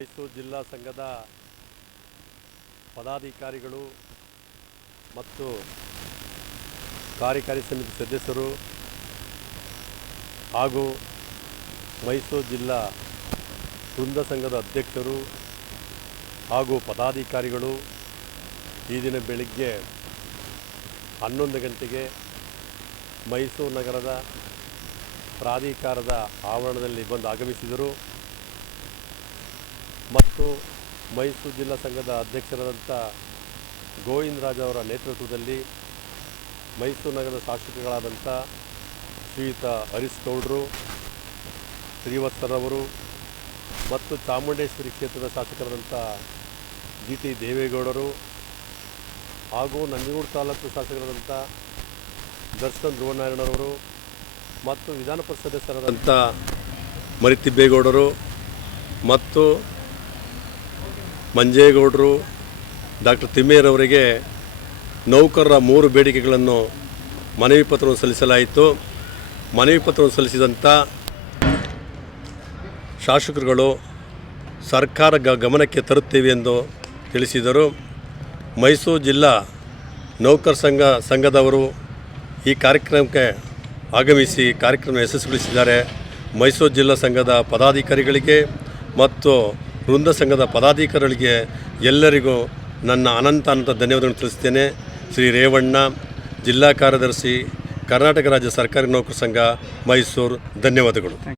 ಮೈಸೂರು ಜಿಲ್ಲಾ ಸಂಘದ ಪದಾಧಿಕಾರಿಗಳು ಮತ್ತು ಕಾರ್ಯಕಾರಿ ಸಮಿತಿ ಸದಸ್ಯರು ಹಾಗೂ ಮೈಸೂರು ಜಿಲ್ಲಾ ವೃಂದ ಸಂಘದ ಅಧ್ಯಕ್ಷರು ಹಾಗೂ ಪದಾಧಿಕಾರಿಗಳು ಈ ದಿನ ಬೆಳಿಗ್ಗೆ ಹನ್ನೊಂದು ಗಂಟೆಗೆ ಮೈಸೂರು ನಗರದ ಪ್ರಾಧಿಕಾರದ ಆವರಣದಲ್ಲಿ ಬಂದು ಆಗಮಿಸಿದರು. ಮತ್ತು ಮೈಸೂರು ಜಿಲ್ಲಾ ಸಂಘದ ಅಧ್ಯಕ್ಷರಾದಂಥ ಗೋವಿಂದರಾಜ್ ಅವರ ನೇತೃತ್ವದಲ್ಲಿ ಮೈಸೂರು ನಗರದ ಶಾಸಕಗಳಾದಂಥ ಶ್ರೀಯುತ ಹರೀಶ್ ಗೌಡ್ರು ಶ್ರೀವತ್ಸರವರು ಮತ್ತು ಚಾಮುಂಡೇಶ್ವರಿ ಕ್ಷೇತ್ರದ ಶಾಸಕರಾದಂಥ ಜಿ ಟಿ ದೇವೇಗೌಡರು ಹಾಗೂ ನಂಜನಗೂಡು ತಾಲೂಕು ಶಾಸಕರಾದಂಥ ದರ್ಶನ್ ಧ್ರುವನಾರಾಯಣರವರು ಮತ್ತು ವಿಧಾನ ಪರಿಷತ್ ಸದಸ್ಯರಾದಂಥ ಮರಿತಿಬ್ಬೇಗೌಡರು ಮತ್ತು ಮಂಜೇಗೌಡರು, ಡಾಕ್ಟರ್ ತಿಮ್ಮೇರವರಿಗೆ ನೌಕರರ ಮೂರು ಬೇಡಿಕೆಗಳನ್ನು ಮನವಿ ಪತ್ರವನ್ನು ಸಲ್ಲಿಸಲಾಯಿತು. ಮನವಿ ಪತ್ರವನ್ನು ಸಲ್ಲಿಸಿದಂಥ ಶಾಸಕರುಗಳು ಸರ್ಕಾರ ಗಮನಕ್ಕೆ ತರುತ್ತೇವೆ ಎಂದು ತಿಳಿಸಿದರು. ಮೈಸೂರು ಜಿಲ್ಲಾ ನೌಕರ ಸಂಘ ಸಂಘದವರು ಈ ಕಾರ್ಯಕ್ರಮಕ್ಕೆ ಆಗಮಿಸಿ ಕಾರ್ಯಕ್ರಮ ಯಶಸ್ವಿಗೊಳಿಸಿದ್ದಾರೆ. ಮೈಸೂರು ಜಿಲ್ಲಾ ಸಂಘದ ಪದಾಧಿಕಾರಿಗಳಿಗೆ ಮತ್ತು ವೃಂದ ಸಂಘದ ಪದಾಧಿಕಾರಿಗಳಿಗೆ ಎಲ್ಲರಿಗೂ ನನ್ನ ಅನಂತ ಅನಂತ ಧನ್ಯವಾದಗಳನ್ನು ತಿಳಿಸ್ತೇನೆ. ಶ್ರೀ ರೇವಣ್ಣ, ಜಿಲ್ಲಾ ಕಾರ್ಯದರ್ಶಿ, ಕರ್ನಾಟಕ ರಾಜ್ಯ ಸರ್ಕಾರಿ ನೌಕರ ಸಂಘ, ಮೈಸೂರು. ಧನ್ಯವಾದಗಳು.